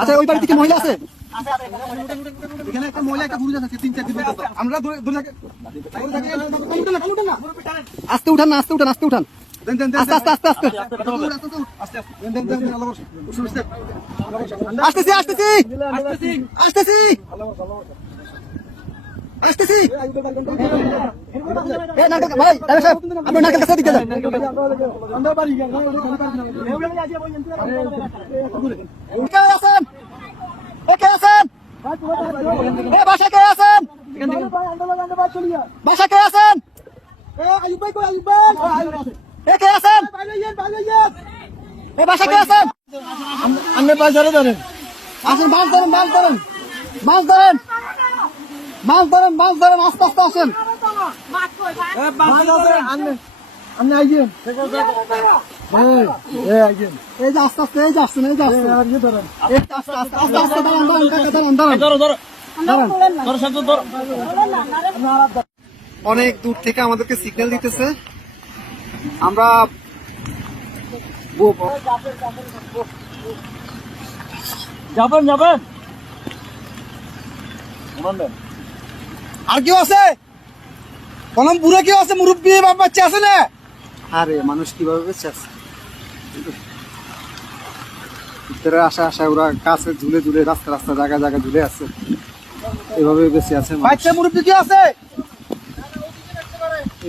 আচ্ছা ওই বাড়িতে কি মহিলা আছে? এখানে একটা মহিলা একটা পুরুষ আছে 3-4 দিন আমরা আস্তে উঠান না আস্তে উঠান আস্তে উঠান আস্তে আস্তে আস্তে আস্তে আসতেছি আসতেছি আসতেছি আসতেছি ভাই আপনি নাকের কাছে দিকে যান আছেন ওকে আছেন বাসা কে আছেন বাসা কে আছেন কে আছেন বাসা কে আছেন আপনি বাজারে ধরেন আসেন মাছ ধরেন মাছ ধরেন মাছ ধরেন মাছ ধরেন মাছ ধরেন আস্তে আস্তে আসেন আপনি আইছেন এই যে আস্তে আস্তে এই যে আসছেন এই যে আসছেন আস্তে আস্তে আস্তে আস্তে দাঁড়ান দাঁড়ান অনেক দূর থেকে আমাদেরকে সিগন্যাল দিতেছে আমরা যাবেন যাবেন আর কেউ আছে কলম পুরো কেউ আছে মুরব্বী বাপ বাচ্চা আছে না আরে মানুষ কিভাবে বেঁচে আছে ভিতরে আসা আসা ওরা কাছে ঝুলে ঝুলে রাস্তা রাস্তা জায়গা জায়গা ঝুলে আছে এভাবে বেঁচে আছে বাচ্চা মুরব্বী কি আছে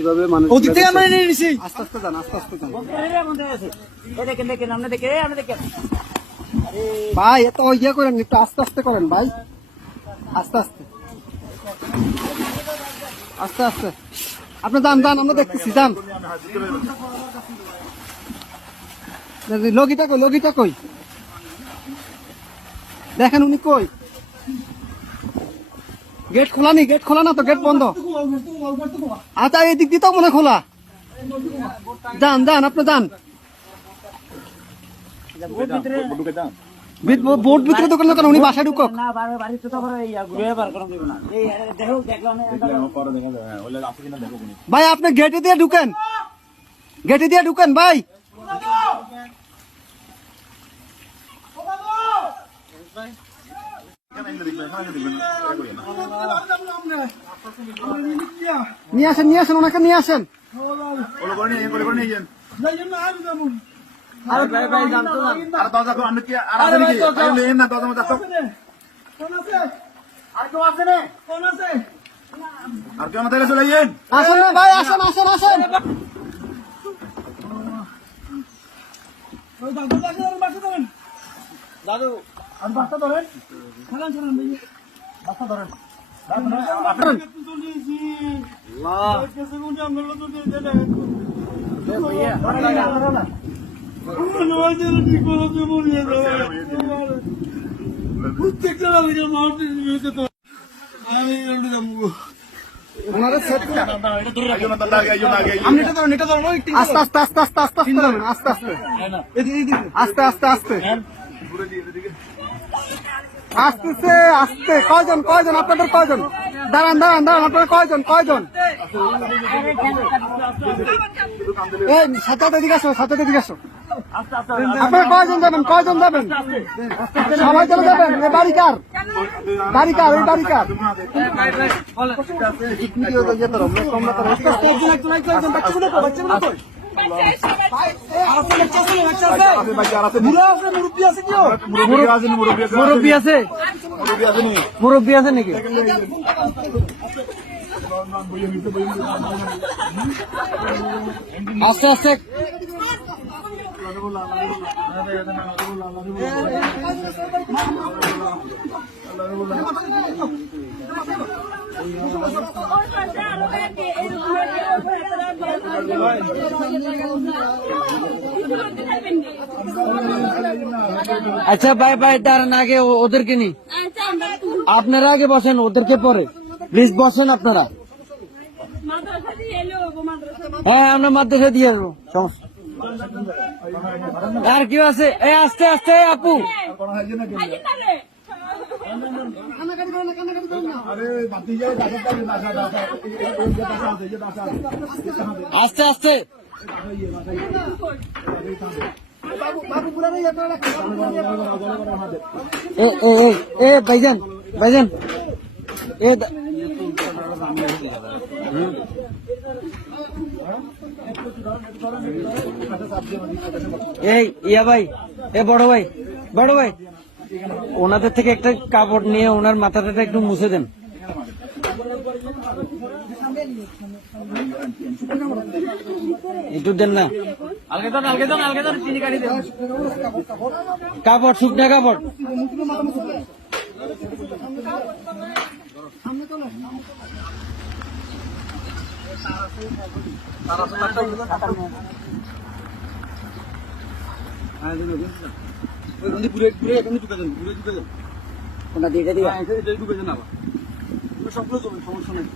এভাবে মানুষ ওদিক থেকে আমরা নিয়ে নিছি আস্তে আস্তে যান আস্তে আস্তে যান দেখেন দেখেন আপনি দেখেন ভাই এত ইয়ে করেন একটু আস্তে আস্তে করেন ভাই আস্তে আস্তে আস্তে আস্তে আপনি যান যান আমরা দেখতেছি যান লগিটা কই দেখেন উনি কই গেট খোলা নি গেট খোলা না তো গেট বন্ধ আচ্ছা এই দিক দিয়ে তো মনে খোলা যান যান আপনি যান বোর্ড ভিতরে দোকান দোকান উনি বাসায় ঢুকক ভাই আপনি গেটে দিয়ে ঢুকেন ভাই নিয়ে আসেন ওনাকে নিয়ে আসেন আসেন না ভাই আসেন আসেন আসেন দাদু আর বাচ্চা ধরেন বাচ্চা ধরেন আস্তে আস্তে আস্তে আস্তে আস্তে আস্তে আস্তে আস্তে আস্তে আসতেছে আস্তে কয়জন আপনাদের কয়জন দাঁড়ান আপনারা কয়জন এই সাথে দিকে আসো আপনারা কয়জন যাবেন সবাই চলে যাবেন এই বাড়িকার এই বাড়িকার মুরব্বী আছে নাকি আস্তে আস্তে আচ্ছা ভাই দাঁড়ান আগে ওদেরকে নি আপনারা আগে বসেন ওদেরকে পরে প্লিজ বসেন আপনারা হ্যাঁ আমরা মাদ্রাসা দিয়ে আসবো আর কেউ আছে আস্তে আস্তে আপু আস্তে আস্তে এ ভাইজান ভাইজান এ এই ইয়া ভাই এ বড় ভাই ওনাদের থেকে একটা কাপড় নিয়ে ওনার মাথাটা একটু মুছে দেন। একটু দেন না আলগে দেন চিনি কাটি দেন কাপড়, শুকনা কাপড়। কোনটা দিয়ে দিবা সমস্যা নেই।